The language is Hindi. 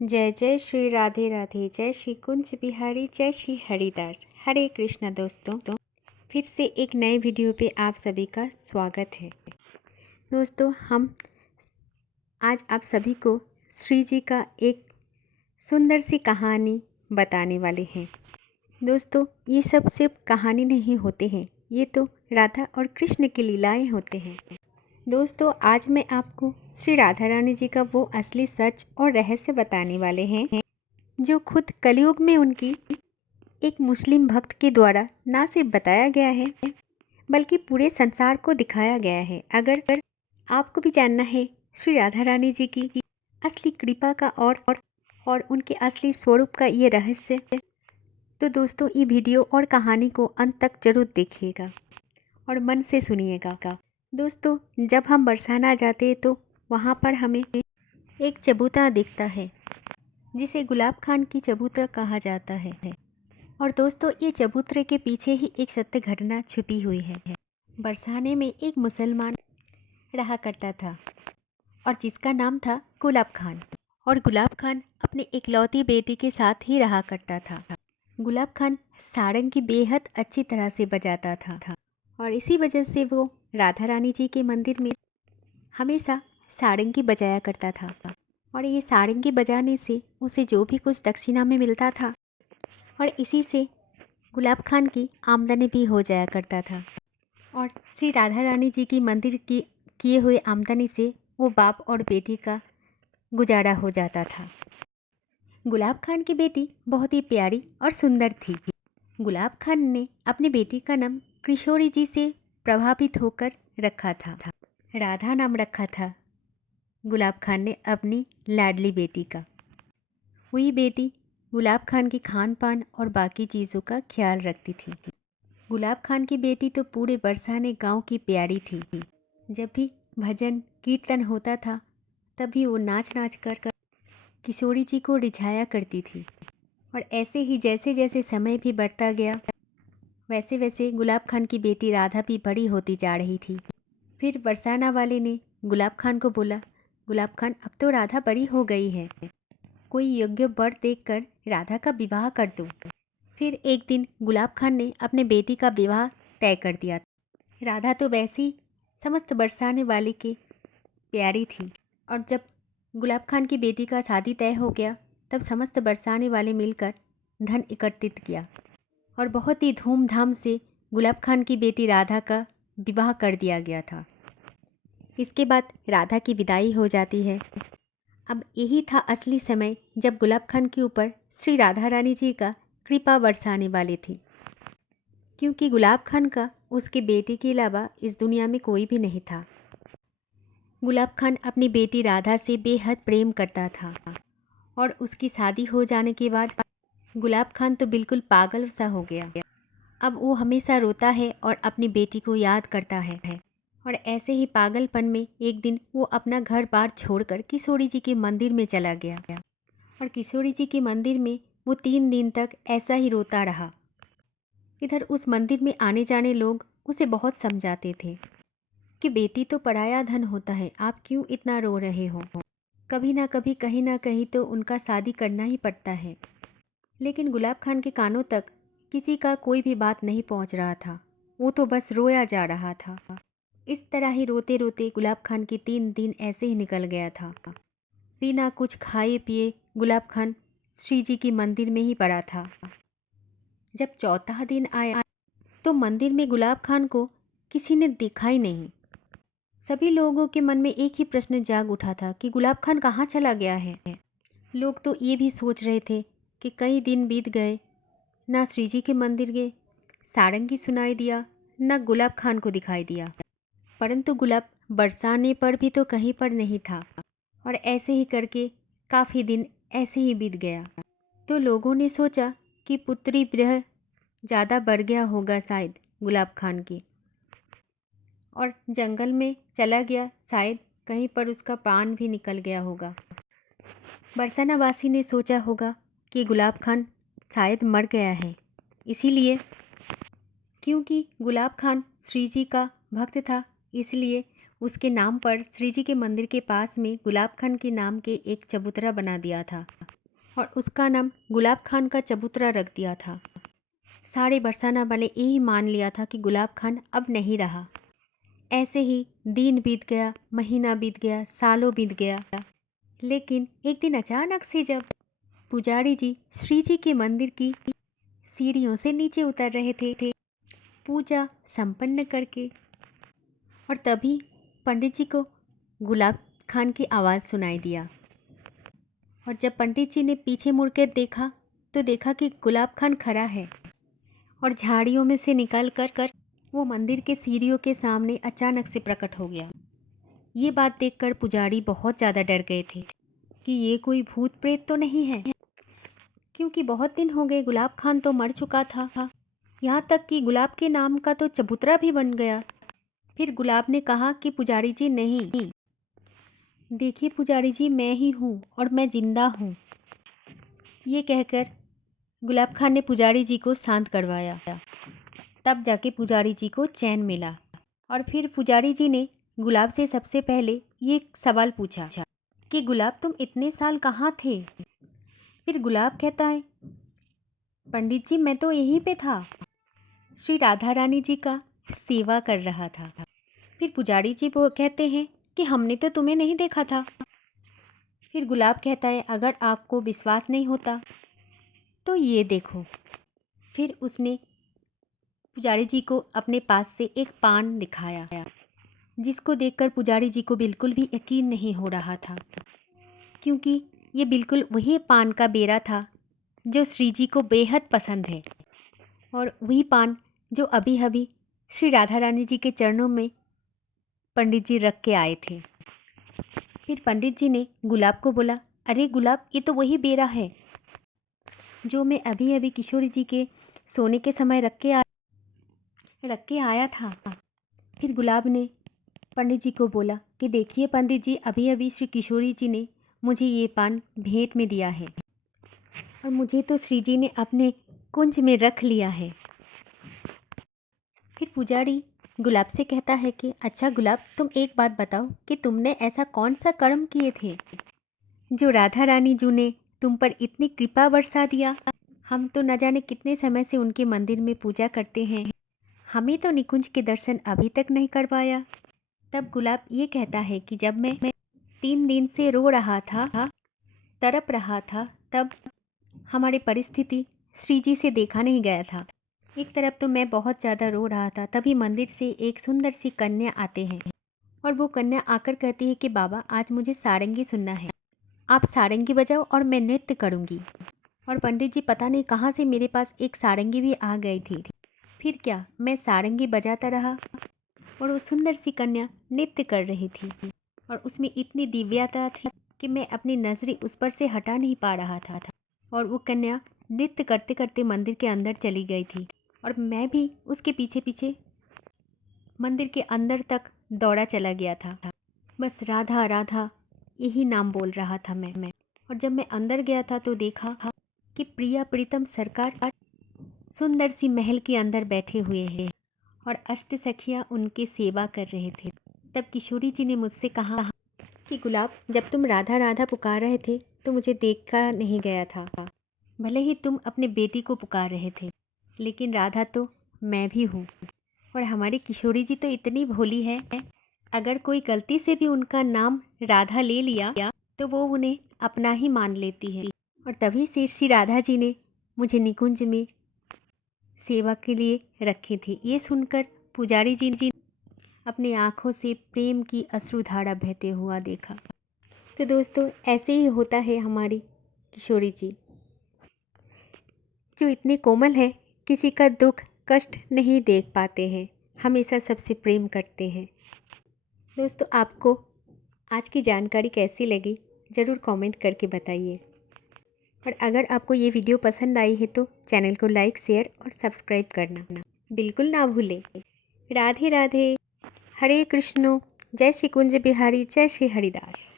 जय जय श्री राधे राधे, जय श्री कुंज बिहारी, जय श्री हरिदास। हरे कृष्णा दोस्तों, फिर से एक नए वीडियो पे आप सभी का स्वागत है। दोस्तों, हम आज आप सभी को श्री जी का एक सुंदर सी कहानी बताने वाले हैं। दोस्तों, ये सब सिर्फ कहानी नहीं होते हैं, ये तो राधा और कृष्ण की लीलाएं होते हैं। दोस्तों, आज मैं आपको श्री राधा रानी जी का वो असली सच और रहस्य बताने वाले हैं जो खुद कलयुग में उनकी एक मुस्लिम भक्त के द्वारा ना सिर्फ बताया गया है बल्कि पूरे संसार को दिखाया गया है। अगर आपको भी जानना है श्री राधा रानी जी की असली कृपा का और उनके असली स्वरूप का ये रहस्य, तो दोस्तों ये वीडियो और कहानी को अंत तक जरूर देखिएगा और मन से सुनिएगा। दोस्तों, जब हम बरसाना जाते हैं तो वहाँ पर हमें एक चबूतरा दिखता है जिसे गुलाब खान की चबूतरा कहा जाता है। और दोस्तों, ये चबूतरे के पीछे ही एक सत्य घटना छुपी हुई है। बरसाने में एक मुसलमान रहा करता था और जिसका नाम था गुलाब खान। और गुलाब खान अपने इकलौती बेटी के साथ ही रहा करता था। गुलाब खान सारंग की बेहद अच्छी तरह से बजाता था और इसी वजह से वो राधा रानी जी के मंदिर में हमेशा सारंगी बजाया करता था। और ये सारंगी बजाने से उसे जो भी कुछ दक्षिणा में मिलता था और इसी से गुलाब खान की आमदनी भी हो जाया करता था। और श्री राधा रानी जी की मंदिर की किए हुए आमदनी से वो बाप और बेटी का गुजारा हो जाता था। गुलाब खान की बेटी बहुत ही प्यारी और सुंदर थी। गुलाब खान ने अपनी बेटी का नाम किशोरी जी से प्रभावित होकर रखा था। राधा नाम रखा था गुलाब खान ने अपनी लाडली बेटी का। वही बेटी गुलाब खान की खान पान और बाकी चीज़ों का ख्याल रखती थी। गुलाब खान की बेटी तो पूरे बरसाने गांव की प्यारी थी। जब भी भजन कीर्तन होता था तभी वो नाच नाच कर किशोरी जी को रिझाया करती थी। और ऐसे ही जैसे जैसे समय भी बढ़ता गया वैसे वैसे गुलाब खान की बेटी राधा भी बड़ी होती जा रही थी। फिर बरसाना वाले ने गुलाब खान को बोला, गुलाब खान, अब तो राधा बड़ी हो गई है, कोई योग्य वर देखकर राधा का विवाह कर दो। फिर एक दिन गुलाब खान ने अपने बेटी का विवाह तय कर दिया। राधा तो वैसे ही समस्त बरसाने वाले की प्यारी थी। और जब गुलाब खान की बेटी का शादी तय हो गया तब समस्त बरसाने वाले मिलकर धन एकत्रित किया और बहुत ही धूमधाम से गुलाब खान की बेटी राधा का विवाह कर दिया गया था। इसके बाद राधा की विदाई हो जाती है। अब यही था असली समय जब गुलाब खान के ऊपर श्री राधा रानी जी का कृपा बरसाने वाली थी, क्योंकि गुलाब खान का उसके बेटे के अलावा इस दुनिया में कोई भी नहीं था। गुलाब खान अपनी बेटी राधा से बेहद प्रेम करता था और उसकी शादी हो जाने के बाद गुलाब खान तो बिल्कुल पागल सा हो गया। अब वो हमेशा रोता है और अपनी बेटी को याद करता है। और ऐसे ही पागलपन में एक दिन वो अपना घर बार छोड़कर किशोरी जी के मंदिर में चला गया। और किशोरी जी के मंदिर में वो 3 दिन तक ऐसा ही रोता रहा। इधर उस मंदिर में आने जाने लोग उसे बहुत समझाते थे कि बेटी तो पराया धन होता है, आप क्यों इतना रो रहे हो, कभी ना कभी कहीं ना कहीं तो उनका शादी करना ही पड़ता है। लेकिन गुलाब खान के कानों तक किसी का कोई भी बात नहीं पहुंच रहा था, वो तो बस रोया जा रहा था। इस तरह ही रोते रोते गुलाब खान के 3 दिन ऐसे ही निकल गया था। बिना कुछ खाए पिए गुलाब खान श्री जी की मंदिर में ही पड़ा था। जब चौथा दिन आया तो मंदिर में गुलाब खान को किसी ने देखा ही नहीं। सभी लोगों के मन में एक ही प्रश्न जाग उठा था कि गुलाब खान कहाँ चला गया है। लोग तो ये भी सोच रहे थे कि कई दिन बीत गए, ना श्री जी के मंदिर गए, सारंगी सुनाई दिया, ना गुलाब खान को दिखाई दिया। परंतु गुलाब बरसाने पर भी तो कहीं पर नहीं था। और ऐसे ही करके काफ़ी दिन ऐसे ही बीत गया। तो लोगों ने सोचा कि पुत्री विरह ज़्यादा बढ़ गया होगा शायद गुलाब खान की, और जंगल में चला गया, शायद कहीं पर उसका प्राण भी निकल गया होगा। बरसाना वासी ने सोचा होगा कि गुलाब खान शायद मर गया है, इसीलिए, क्योंकि गुलाब खान श्री जी का भक्त था, इसलिए उसके नाम पर श्री जी के मंदिर के पास में गुलाब खान के नाम के एक चबूतरा बना दिया था। और उसका नाम गुलाब खान का चबूतरा रख दिया था। सारे बरसाना वाले यही मान लिया था कि गुलाब खान अब नहीं रहा। ऐसे ही दिन बीत गया, महीना बीत गया, सालों बीत गया। लेकिन एक दिन अचानक से जब पुजारी जी श्री जी के मंदिर की सीढ़ियों से नीचे उतर रहे थे पूजा संपन्न करके, और तभी पंडित जी को गुलाब खान की आवाज़ सुनाई दिया। और जब पंडित जी ने पीछे मुड़कर देखा तो देखा कि गुलाब खान खड़ा है और झाड़ियों में से निकल कर वो मंदिर के सीढ़ियों के सामने अचानक से प्रकट हो गया। ये बात देखकर पुजारी बहुत ज़्यादा डर गए थे कि ये कोई भूत प्रेत तो नहीं है, क्योंकि बहुत दिन हो गए, गुलाब खान तो मर चुका था। यहाँ तक कि गुलाब के नाम का तो चबूतरा भी बन गया। फिर गुलाब ने कहा कि पुजारी जी नहीं, देखिए पुजारी जी, मैं ही हूँ और मैं जिंदा हूँ। ये कहकर गुलाब खान ने पुजारी जी को शांत करवाया। तब जाके पुजारी जी को चैन मिला। और फिर पुजारी जी ने गुलाब से सबसे पहले ये सवाल पूछा कि गुलाब, तुम इतने साल कहाँ थे? फिर गुलाब कहता है, पंडित जी मैं तो यहीं पे था, श्री राधा रानी जी का सेवा कर रहा था। फिर पुजारी जी वो कहते हैं कि हमने तो तुम्हें नहीं देखा था। फिर गुलाब कहता है, अगर आपको विश्वास नहीं होता तो ये देखो। फिर उसने पुजारी जी को अपने पास से एक पान दिखाया, जिसको देखकर पुजारी जी को बिल्कुल भी यकीन नहीं हो रहा था, क्योंकि ये बिल्कुल वही पान का बेरा था जो श्री जी को बेहद पसंद है, और वही पान जो अभी अभी श्री राधा रानी जी के चरणों में पंडित जी रख के आए थे। फिर पंडित जी ने गुलाब को बोला, अरे गुलाब, ये तो वही बेरा है जो मैं अभी अभी किशोरी जी के सोने के समय रख के आया था। फिर गुलाब ने पंडित जी को बोला कि देखिए पंडित जी, अभी अभी श्री किशोरी जी ने मुझे ये पान भेंट में दिया है और मुझे तो श्री जी ने अपने कुंज में रख लिया है। फिर पुजारी गुलाब से कहता है कि अच्छा गुलाब, तुम एक बात बताओ कि तुमने ऐसा कौन सा कर्म किए थे जो राधा रानी जी ने तुम पर इतनी कृपा बरसा दिया। हम तो न जाने कितने समय से उनके मंदिर में पूजा करते हैं, हमें तो निकुंज के दर्शन अभी तक नहीं करवाया। तब गुलाब ये कहता है कि जब मैं 3 दिन से रो रहा था, तड़प रहा था, तब हमारी परिस्थिति श्री जी से देखा नहीं गया था। एक तरफ तो मैं बहुत ज़्यादा रो रहा था, तभी मंदिर से एक सुंदर सी कन्या आते हैं और वो कन्या आकर कहती है कि बाबा, आज मुझे सारंगी सुनना है, आप सारंगी बजाओ और मैं नृत्य करूँगी। और पंडित जी पता नहीं कहाँ से मेरे पास एक सारंगी भी आ गई थी। फिर क्या, मैं सारंगी बजाता रहा और वो सुंदर सी कन्या नृत्य कर रही थी और उसमें इतनी दिव्यता थी कि मैं अपनी नज़रें उस पर से हटा नहीं पा रहा था। और वो कन्या नृत्य करते करते मंदिर के अंदर चली गई थी और मैं भी उसके पीछे पीछे मंदिर के अंदर तक दौड़ा चला गया था। बस राधा राधा यही नाम बोल रहा था मैं। और जब मैं अंदर गया था तो देखा कि प्रिया प्रीतम सरकार सुंदर सी महल के अंदर बैठे हुए हैं और अष्ट सखियाँ उनकी सेवा कर रहे थे। तब किशोरी जी ने मुझसे कहा कि गुलाब, जब तुम राधा राधा पुकार रहे थे तो मुझे देखा नहीं गया था। भले ही तुम अपने बेटी को पुकार रहे थे, लेकिन राधा तो मैं भी हूँ। और हमारी किशोरी जी तो इतनी भोली है, अगर कोई गलती से भी उनका नाम राधा ले लिया तो वो उन्हें अपना ही मान लेती है। और तभी से श्री राधा जी ने मुझे निकुंज में सेवा के लिए रखी थी। ये सुनकर पुजारी जी अपनी आँखों से प्रेम की अश्रुधारा बहते हुआ देखा। तो दोस्तों, ऐसे ही होता है हमारी किशोरी जी, जो इतने कोमल है, किसी का दुख कष्ट नहीं देख पाते हैं, हमेशा सबसे प्रेम करते हैं। दोस्तों, आपको आज की जानकारी कैसी लगी ज़रूर कमेंट करके बताइए। और अगर आपको ये वीडियो पसंद आई है तो चैनल को लाइक, शेयर और सब्सक्राइब करना बिल्कुल ना भूलें। राधे राधे, हरे कृष्णो, जय श्री कुंज बिहारी, जय श्री हरिदास।